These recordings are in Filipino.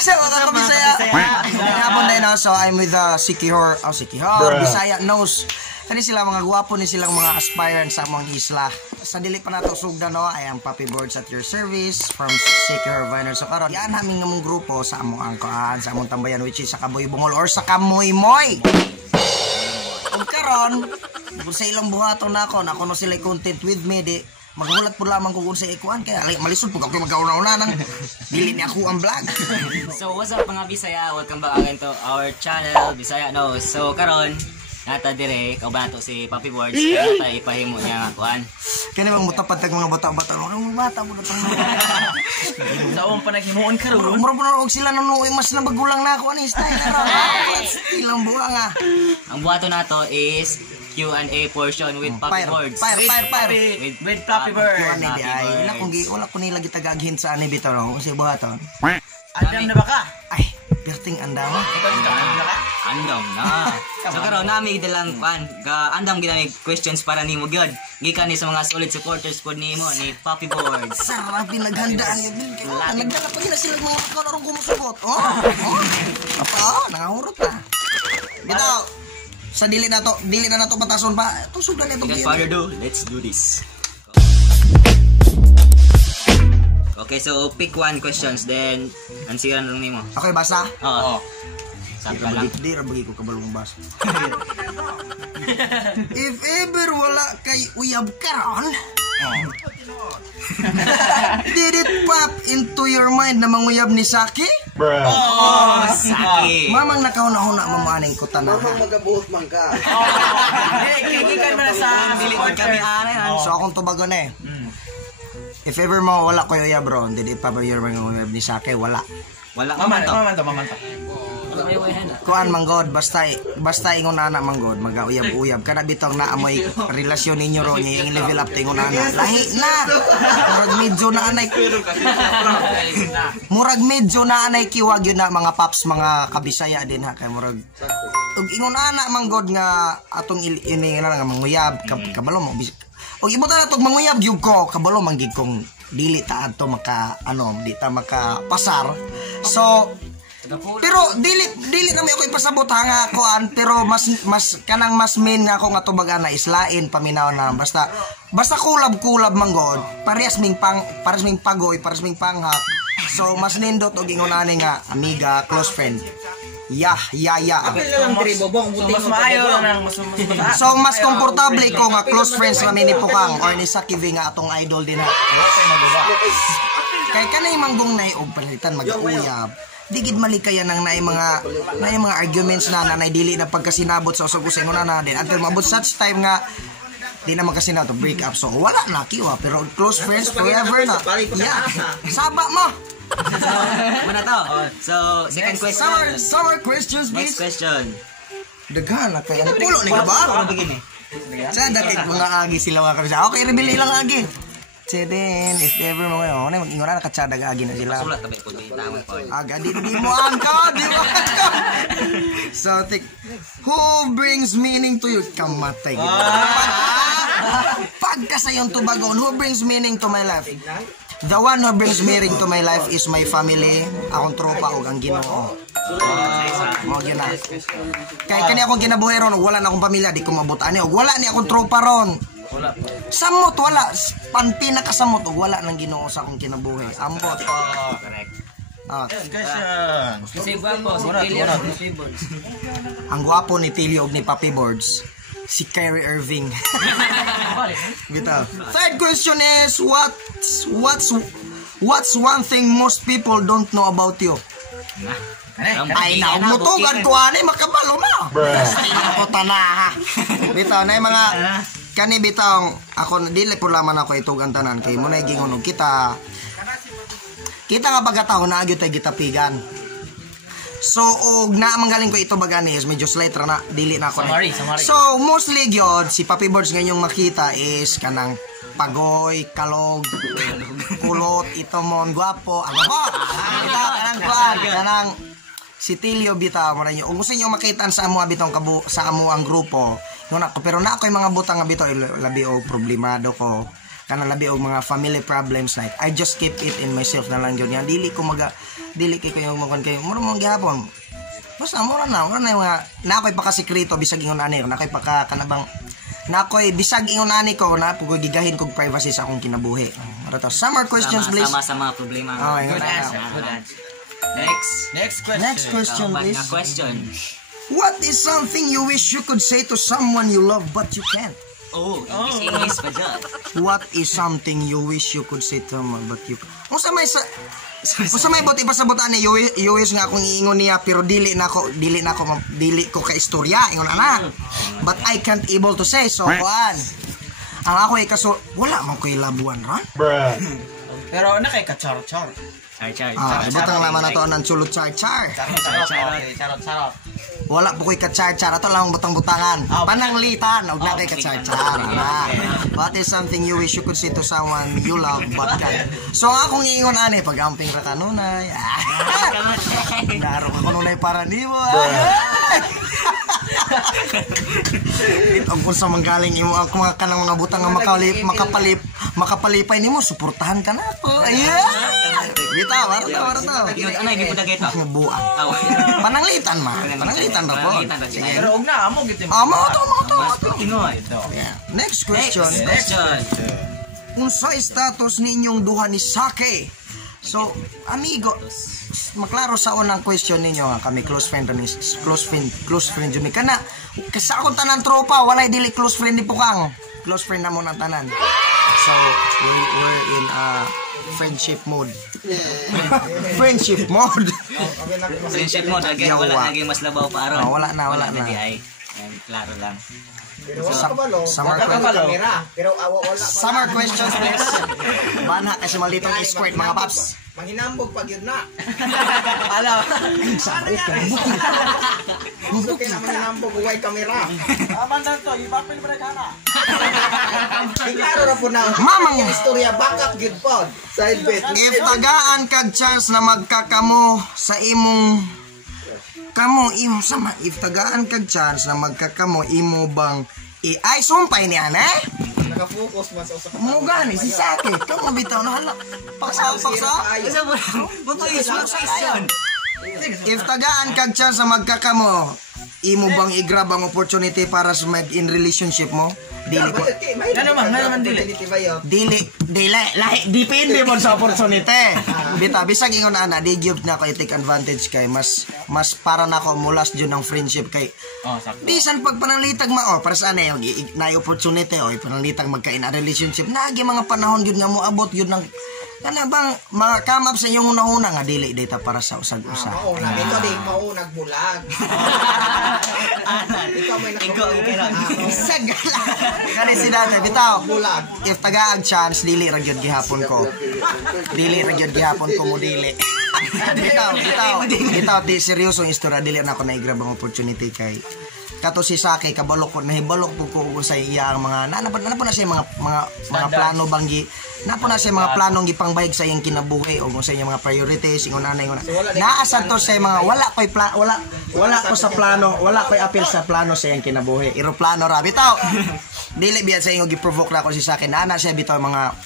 sa mga kabisaya. Hapon din no, so I'm with Sikihor, Bisaya knows. Kani sila mga gwapo ni silang mga aspirants sa among isla. Sa dili pa nato sugdan no, I am Papi Boards at your service from Sikihor Viner. So karon, yan aming among grupo sa among angkoan, sa among tambayan which is sa Kaboy Bungol or sa Kamoy-moy. Ug karon, kung sa ilang buhaton nako no sila content with me di maghulat po lamang ko kung sa ikuan kaya malisod po ako magkauna-una nang dili ni ako ang vlog. So what's up mga Bisaya, welcome back again to our channel Bisaya Knows. So karon nata dire kauban to si Papi Boards kaya ipahimo niya nga kuan. Kani bang mutapad tag mga bata-bata mga bata mo datong. Saon pa naghimuon karon. Mura pa og sila nanuoy mas na bagulang na ako ani style karon. Ilang buwa nga. Ang buhaton nato is Q&A portion with Papi Boards. Fire. With Papi Boards. Wala ko nila gitagaghin sa ani bitaw no kasi buhaton. Andam na ba ka? Ay, perting andam. Andam na. So karon nami dalang kuan, andam ginamig questions para nimo gyud. Gikan ni sa mga solid supporters pod nimo ni Papi Boards. Sarap pinaghanda ang nagdala pa gina sila mga karon gumusugot. Nangahurot na. Bitaw. Sa dili na nato batason pa. Tusog na nito. Without further ado, let's do this. Okay, so pick one questions then ansiran lang nimo. Okay, basa? Oo. Sabi pa lang. Di ra bagi ko kabalong basa. If ever wala kay uyab karon. Did it pop into your mind na manguyab ni Saki? Oh, Saki. Mamang nakahuna-huna mamaning ko tanaha. Mamang magabuhot man ka. Kikikan mo na sa Bilipod kami ana. So akong tubagon eh. If ever mo wala ko uyab bro, did it pop your manguyab ni Saki? Wala. Wala Maman to. Kuan manggod basta ingon ana manggod magauyab-uyab kana bitong naamoy relasyon ninyo ro niya yung level up tingon ana lahi na murag medyo na anay kiwag yun na mga paps mga kabisaya din ha kay murag ug ingon ana manggod nga atong ini nga manguyab kabalo mo ug ibutan na tog manguyab gyud ko kabalo manggid kong dili ta adto maka di ta maka pasar so pero dili na may ako ipasabot nga kuan pero mas kanang mas main nga ako nga tubagan na islain paminaw na basta kulab manggod parehas ming pagoy parehas ming panghak so mas nindot og ingon ani nga amiga close friend ya mas maayo nang mas so mas komportable ko nga close friends kami ni Pukang or ni Sakivi nga atong idol din ha kay kanay manggong nay og palitan mag-uyab digid malikayan nang naay mga arguments na nanay dili na pagkasinabot sa usog usa na din until mabot such time nga di na magkasinabot to break up so wala na kiwa pero close friends forever na yeah saba mo Muna to. So second question. Summer questions please. Next question. Daghan na kay pulo ni ba Begin eh. Sa dati mga agi sila mga kabisa okay reveal lang agi Then, if ever mo ngayon, mag-ingon na nakatsada agi na sila. Sulat tabi po din tama po. Aga, di mo angka. So, who brings meaning to you? Kamatay. Pagkasayong tubagon, who brings meaning to my life? The one who brings meaning to my life is my family, akong tropa o ang Ginoo. Mo gina. Kay kani akong ginabuhay ron, wala na akong pamilya, di ko mabutaan ni. Wala ni akong tropa ron. Samot wala panpina kasamot og wala nang Ginoo sa akong kinabuhi. Ambot. Correct. Kasi gwapo, si Tilio, Papi Boards. Ang gwapo ni Tilio og ni Papi Boards, si Kyrie Irving. Bitaw. Third question is what's one thing most people don't know about you? Ay na mutugan ko ani makabalo na. Ako tanaha. Bitaw na mga kani bitaw ako dili pud laman ako itugan tanan kay mo na gingon kita nga pagkataon na agyo tay gitapigan. So og na manggaling ko ito bagani is medyo slight ra na dili na ako. Summary. So mostly gyud si Papi Boards ngayong makita is kanang pagoy, kalog, kulot, itomon, gwapo, ano po? Ito kanang si Tilio bitaw mo ninyo. Kung gusto niyo makita sa amo bitong sa amo ang grupo, no na pero na ako yung mga butang nga bitaw labi og problemado ko. kana labi og mga family problems like I just keep it in myself na lang gyud yan dili ko kay yung mga kay mura mong gihapon basta mura na yung mga nakoy pa ka sekreto bisag ingon ani nakoy pa ka kanabang nakoy bisag ingon ani ko na pugoy gigahin kog privacy sa akong kinabuhi mara to summer questions please sama problema Good answer. Next question. please question. what is something you wish you could say to someone you love but you can't English pa dyan. what is something you wish you could say to someone but you unsa may bot ipasabot ani you wish nga akong iingon niya pero dili ko ka istorya ingon ana but I can't able to say so kuan ang ako kaso wala man ko'y labuan ron Pero na kay ka-char-char. butang naman na to ng sulot char-char Charot. wala po ko'y ka-char-char ato lang butang-butangan pananglitan og na kay ka-char-char what is something you wish you could say to someone you love but can't so ang akong iingon ani pag-amping ra kanunay naro ka kanunay para nimo ang sa manggaling imo ang mga kanang mga butang nga makapalipay nimo suportahan ka na po bitaw warta Ano hindi po dagito? buang pananglitan ra po Pero og na amo gid mo. amo to Ingoy. next question Question. unsa status ninyong duha ni Sake so amigo maklaro sa unang question ninyo nga kami close friend jud ni kana sa akong tanan tropa walay dili close friend ni Pukang close friend na mo ng tanan so we're in friendship mode friendship mode Lagi mas labaw pa aron. wala na Di ay. Yan, klaro lang. Summer questions please banha kasi malitong squirt mga paps Manginambog pag yun na. Ala. Gusto kaya na manginambog, huwag kamera. Aman lang to, ibapil mo na kana. Klaro na po na. Mamang Istorya, backup good po. Side bet. if tagaan kag chance na magkakamo sa imong if tagaan kag chance na magkakamo imo bang ay sumpay niya na Naka-focus mas sa mo gani si Sake kung mabitaw na hala paksa if tagaan kag chance na magkakamo imo bang i-grab ang opportunity para sa mag-in relationship mo dili ko Ano man dili. dili lahi depende mo sa opportunity bita bisag ingon ana di gyud na ko i-take advantage kay mas para nako mulas jud ng friendship kay Sakto. bisan pag pananglitag para sa ana na opportunity pananglitag magkain a relationship naagi mga panahon gyud nga mo abot gyud ng kana bang mga come up sa inyong una nga dili data para sa usag-usa Mauna, dito di maunag bulag. Ikaw may sagala kani si dati bitaw bulag. if tagaag chance dili ra gyud gihapon ko mo dili bitaw di seryoso ang istorya dili na ako na-grab ang opportunity kay kato si Sake kabalo ko nahibalok ko sa iya ang mga napo na siya mga plano banggi napo na siya mga planong gipangbayad sa iyang kinabuhi o sa iyang mga priorities ingon anay naasad to sa mga wala ko sa plano wala ko'y appeal sa plano sa iyang kinabuhi plano ra bitaw dili biya sa inyo giprovoke na ko si Sake na siya bitaw mga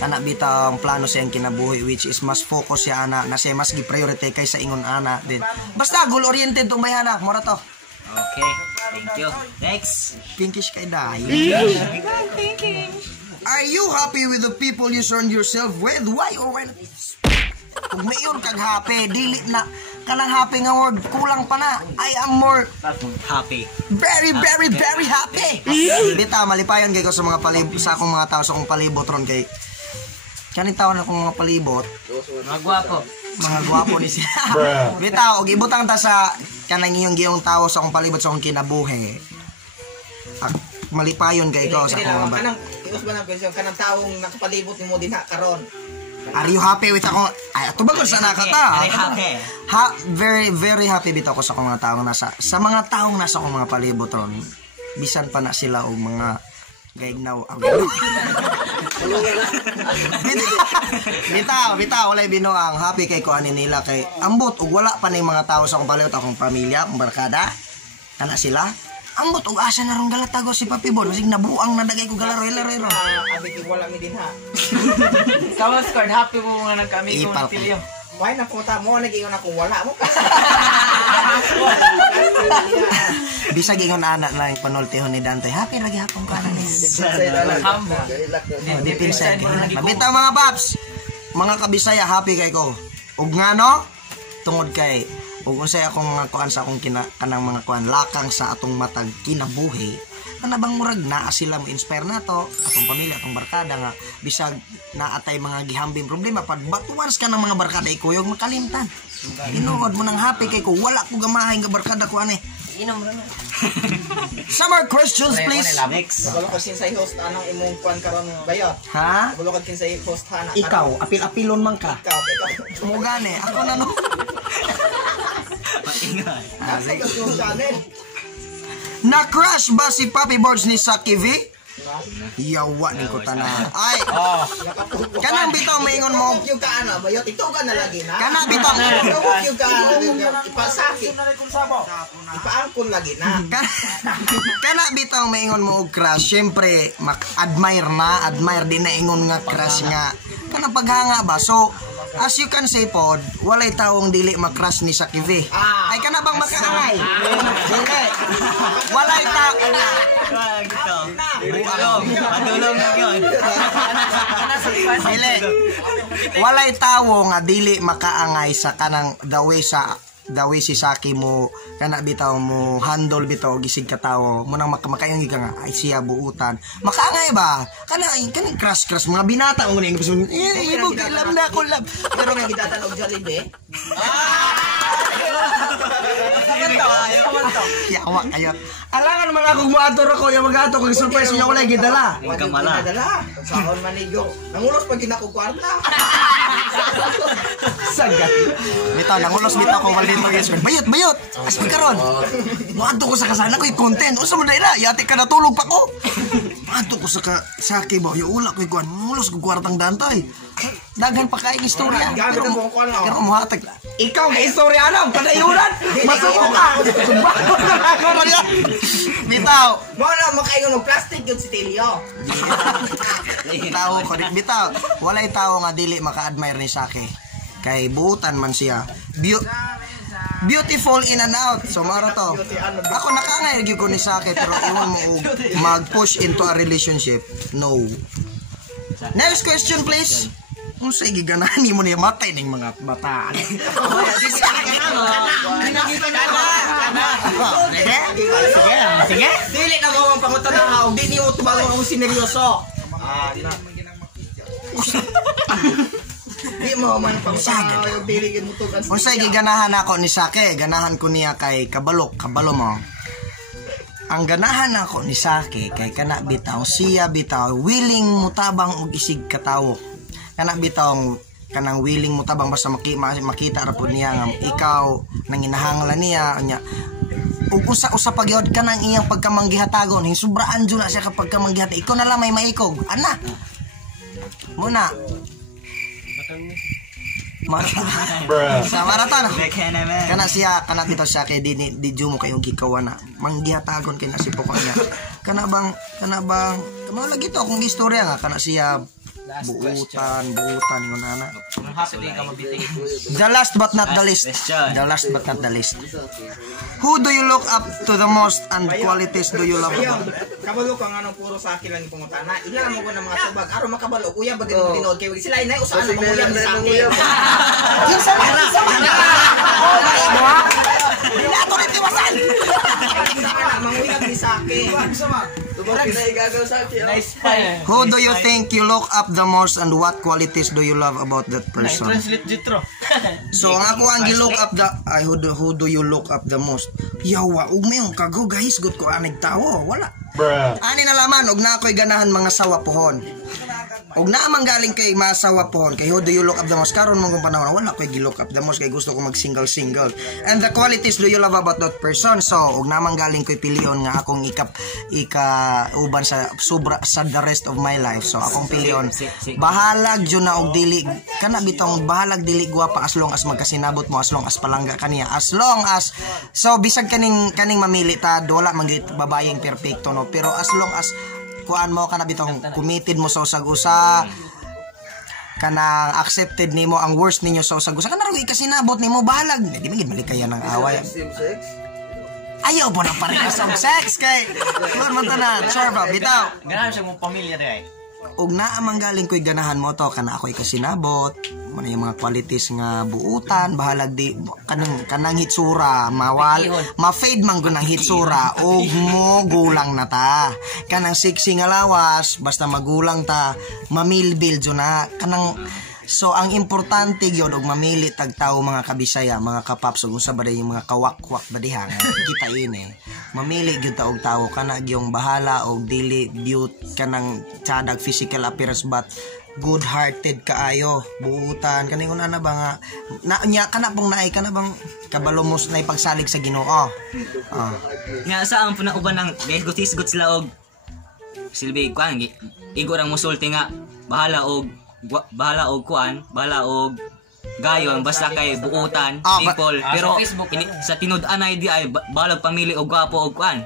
kana bitaw ang plano sa iyang kinabuhi which is mas focus siya ana na siya mas gi-priority kay sa ingon ana din basta goal oriented tong bayana mura to. Okay, thank you. Next. Pinkish kay Day. Are you happy with the people you surround yourself with? Why or when? Kung mayon kag happy, dili na kanang happy nga word, kulang pa na. I am more Happy. very happy. Bita malipayon kay ko sa mga sa akong mga tao sa akong palibot ron kay kaning taon akong mga palibot. Mga gwapo ni siya. Bitaw, og ibutang ta sa kanang inyong giyong tao sa akong palibot sa akong kinabuhi. Malipayon kay ikaw sa akong mga Iwas ba na question kanang taong nakapalibot nimo dinha karon? Are you happy with ako? Ay, tubagol sa nakata. Very happy. Very happy bitaw ko sa akong mga taong nasa mga taong nasa akong mga palibot ron. Bisan pa na sila og mga gaignaw. Bitaw, walay binuang happy kay ko ani nila kay ambot ug wala pa ning mga tao sa akong palibot akong pamilya, akong barkada. Kana sila. Ambot og asa na rong galatago si Papi Bon, sig nabuang na dagay ko galaro-laro. Abi ti wala mi din ha. Kawas card, happy mo mga nagkamigo Ipal. ni Tilio. Why na puta mo nag-ingon ako wala mo. Bisag ingon anak lang panultihon ni Dante. Happy lagi hapon ka na. Hambo. Dipinsan Mabita mga paps. Mga kabisaya happy kay ko. Ug ngano? Tungod kay ug unsay akong mga kuan sa akong kanang mga kuan lakang sa atong matag kinabuhi. Kanabang murag naa sila mo inspire nato atong pamilya atong barkada nga bisag naatay mga gihambing problema pag once ka ng mga barkada ikuyog makalimtan. Tinuod mo nang happy kay ko wala ko gamahay nga barkada ko ani. Inom ra na. Some more questions please. Next. Kabalo ka sinsay host anang imong kuan karon bayot. Ha? Kabalo ka kinsay host ha na. Ikaw, apil-apilon man ka. Ikaw. Mugane, ako na no. Maingay. Asa ka yung channel? Na-crush ba si Papi Boards ni Saki V? Yawa ni ko tanan. Ay, kanang bitaw maingon mo. Yung ka ano bayot ito ka na lagi na. Kana bitaw. Yung ka ipasaki. Ipaangkon lagi na. Kana bitaw maingon mo og crush, syempre admire din na ingon nga crush nga. Kana paghanga ba? So, as you can say pod, walay taong dili makrush ni Saki V. Ay kana bang makaangay? Dili. Walay ta. Patulong na yun. Dili. Walay tawo nga dili makaangay sa kanang dawi si Saki mo kana bitaw mo handle bitaw gisig ka tawo mo nang makayong ka nga ay siya buutan makaangay ba kanang crush mga binata mo ni ibo kilam na ko lab Pero may gidatanog Jollibee. yawa kayo alangan mga kung moador ako yung magato kung surprise niya ko lang gidala Kamala. Saon manigo. Nangulos pag ginako kwarta. sagat bitaw nangulos bitaw ko walito yes bayot as karon moadto ko sa kasana ko content unsa man dira yati ka natulog pa ko moadto ko sa Saki ba yung ula ko iguan ngulos ko kwartang dantay daghan pa kaing istorya Gamit ang buong kuwan pero muhatag ikaw nga istorya ano kadayunan masuko ka bitaw Mo na makaingon og plastic yun si Tilio. tao ko bitaw walay tao nga dili maka-admire ni Saki kay buutan man siya beautiful in and out so mara to ako nakaangay gyud ko ni Saki pero iwan mo mag-push into a relationship no next question please unsay giganahan nimo niya matay ning mga bataan sige Dili na mo ang pangutanaw, di niyo tubangon ang sineryoso. Di mo man pangutanaw, dili gid mo tugan. unsay giganahan ako ni Saki ganahan ko niya kay kabalo mo ang ganahan ako ni Saki kay kana bitaw siya bitaw willing mutabang og isig katawo kana bitaw kanang willing mutabang basta makita ra pud niya nga ikaw nang inahanglan niya nya ug usa pagyod kanang iyang pagkamanggihatagon hinsubraan jud na siya kapag kamanggihat ikaw na lang may maikog ana muna sa maraton kana siya kana bitaw siya kay di jumo kayong gikawan na manggihatagon kay na si pokon niya kana bang kamao lagi to kung istorya nga kana siya buutan ngon ana Happy ka mabiting. the last but not the least who do you look up to the most and qualities do you love Ayun, about kabalo ka nga nung puro sa akin lang yung pangutana. Ilan mo ko ng mga tubag. Araw makabalo, kuya, bagay mo tinood kayo. Sila inay, usaan na manguyam sa akin. kinsa Binato rin tiwasan Manguyam ni sa akin. Nice pie. who do you think you look up the most and what qualities do you love about that person Translate jutro. so ang ako ang gi-look up who do you look up the most yawa ug mayong kago guys good ko anig tawo wala ani na laman og na ako'y ganahan mga sawa pohon Og naamang galing kay masawa pohon kay who do you look up the most karon mong panahon wala koy gi-look up the most kay gusto ko mag single. And the qualities do you love about that person? So og naamang galing koy pilion nga akong uban sa sobra sa the rest of my life. So akong pilion bahalag jud na og dili kana bitong bahalag dili guwapa as long as magkasinabot mo, as long as palangga kaniya, as long as so bisag kaning mamili ta wala man gyud babayeng perfecto no, pero as long as kuan mo kana bitong committed mo sa usag-usa kanang accepted nimo ang worst ninyo sa usag-usa kana ro ikasinabot nimo bahalag di magid malikayan ng away. Ayaw po na parehas og sex kay kuan man tanan sure ba bitaw Ganahan siya mong pamilya rin. og naa manggaling ko'y ganahan mo to kana ako'y kasinabot mo na yung mga qualities nga buutan bahalag di kanang hitsura mawal ma-fade man gunang hitsura og mo gulang na ta kanang sexy nga lawas basta magulang ta mamilbil jo na kanang. So ang importante gyud og mamili tag tawo mga kabisaya, mga kapaps ug unsa ba yung mga kawak-wak ba diha nga kita ini. Mamili gyud ta og tawo kana gyung bahala og dili beauty kanang tiyadag physical appearance but good hearted kaayo, buutan kaning una na ba nga nya kana pong naay kana bang kabalomos na ipagsalig sa Ginoo. Nga sa ang punauban ng gutis-gut sila og silbi kuan igo rang musulti nga bahala og kuan, bahala og gayon basta kay buutan, people, pero sa tinud-an ay di ay bahala pamili og gwapo og kuan.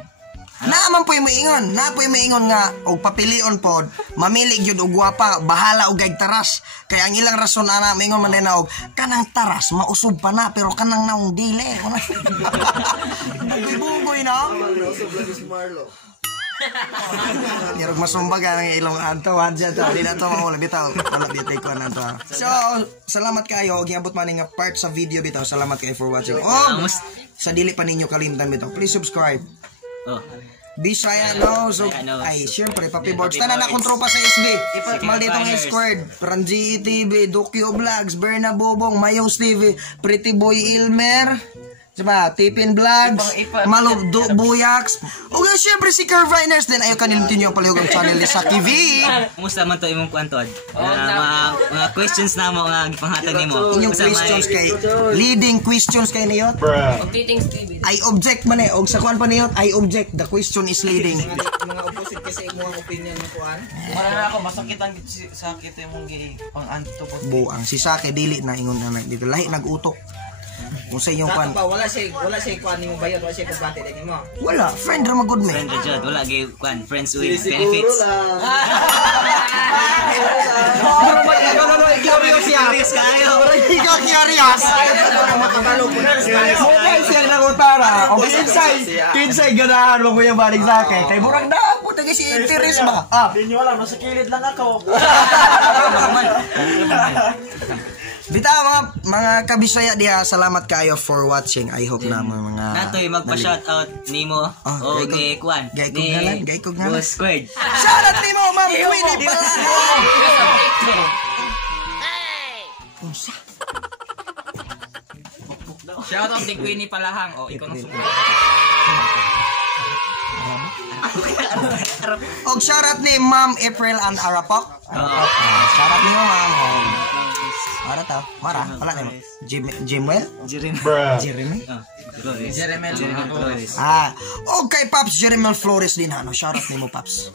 Naaman po yung maingon nga og papilion pod mamili gyud og gwapa bahala og gayg taras kay ang ilang rason ana maingon man na og kanang taras mausog pa na pero kanang naong dili. Bugoy no. Nirog masumbaga ng ilong anto hadja to di na to mawala bitaw wala bitay ko na to. So salamat kayo og giabot man nga part sa video bitaw. Salamat kayo for watching. Sa dili pa ninyo kalimtan bitaw please subscribe. Bisaya knows ay syempre Papi Boards tanan na akong tropa sa SB malditong Squared Ranji TV Dokyo Vlogs Berna Bobong Mayos TV Pretty Boy Ilmer diba? Tipin Vlogs, Malog Buyaks, o nga syempre si Carviners din. Ayaw kanilimutin nyo ang palihog ang channel ni Sa TV. Kumusta man to imong kuantod? Mga questions na mo nga gipanghatag nimo. Inyong questions kay leading questions kay niyot. I object man eh. Og sa kuan pa niyot, I object. The question is leading. Mga opposite kasi mo ang opinion mo kuan. Wala na ako masakit ang sakit imong gi pang-anto po. Buang si Sake dili na ingon na dito lahi nagutok. Kung sa inyong kuan. Wala siya kuan nimo bayad, wala siya kumpate din mo. Wala, friend ra magud me. Friend ra jud, wala gyud kuan, friends with benefits. Curious kayo. Ikaw curious. Makabalo ko na. Mukha siya nangutara. O kinsay ganahan mo kuya balik sa akin. Kay murag daan po tagay si interest ba? Di nyo alam, nasa kilid lang ako. Bitaw mga kabisaya diha, salamat kayo for watching. I hope na mga natoy magpa-shoutout nimo o ni kuan. Gay kog ngalan. Boss Squared. Shoutout nimo Ma'am Queenie Palahan. Unsa? Shoutout ni Queenie Palahang. O ikaw nang sumunod. Og shoutout ni Ma'am April and Arapok. Shoutout nimo Ma'am. Mara tao, Mara, wala na mo. Jimwell? Jeremy? Flores. Okay, Paps, Jeremy Flores din ano. Shoutout nimo Paps.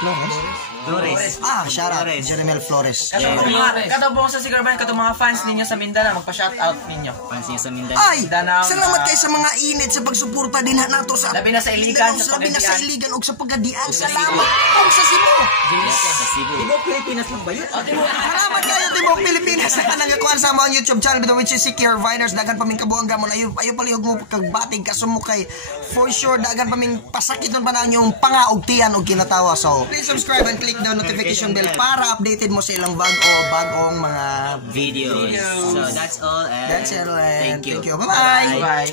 Flores. Shoutout Jeremy Flores. Katong sa Sigarban, katong mga fans ninyo sa Mindanao, magpa-shoutout ninyo. Fans niyo sa Mindanao. Ay, salamat kayo sa mga init sa pagsuporta din nato sa labi na sa Iligan, labi na sa Iligan ug sa Pagadian. Salamat og sa Cebu. Sa Cebu. Tibok Pilipinas lang ba yun? Salamat kayo Tibok Pilipinas na nagakuan sa mga YouTube channel which is si Carviners. Dagan pa ming kabuang gamon ayo palihog mo kagbatig kasumok kay for sure dagan pa ming pasakiton pa na yung pangaog tiyan og kinatawa. So please subscribe and click the notification bell para updated mo sa ilang bagong mga videos. So that's all and that's it. thank you. Bye-bye. Bye.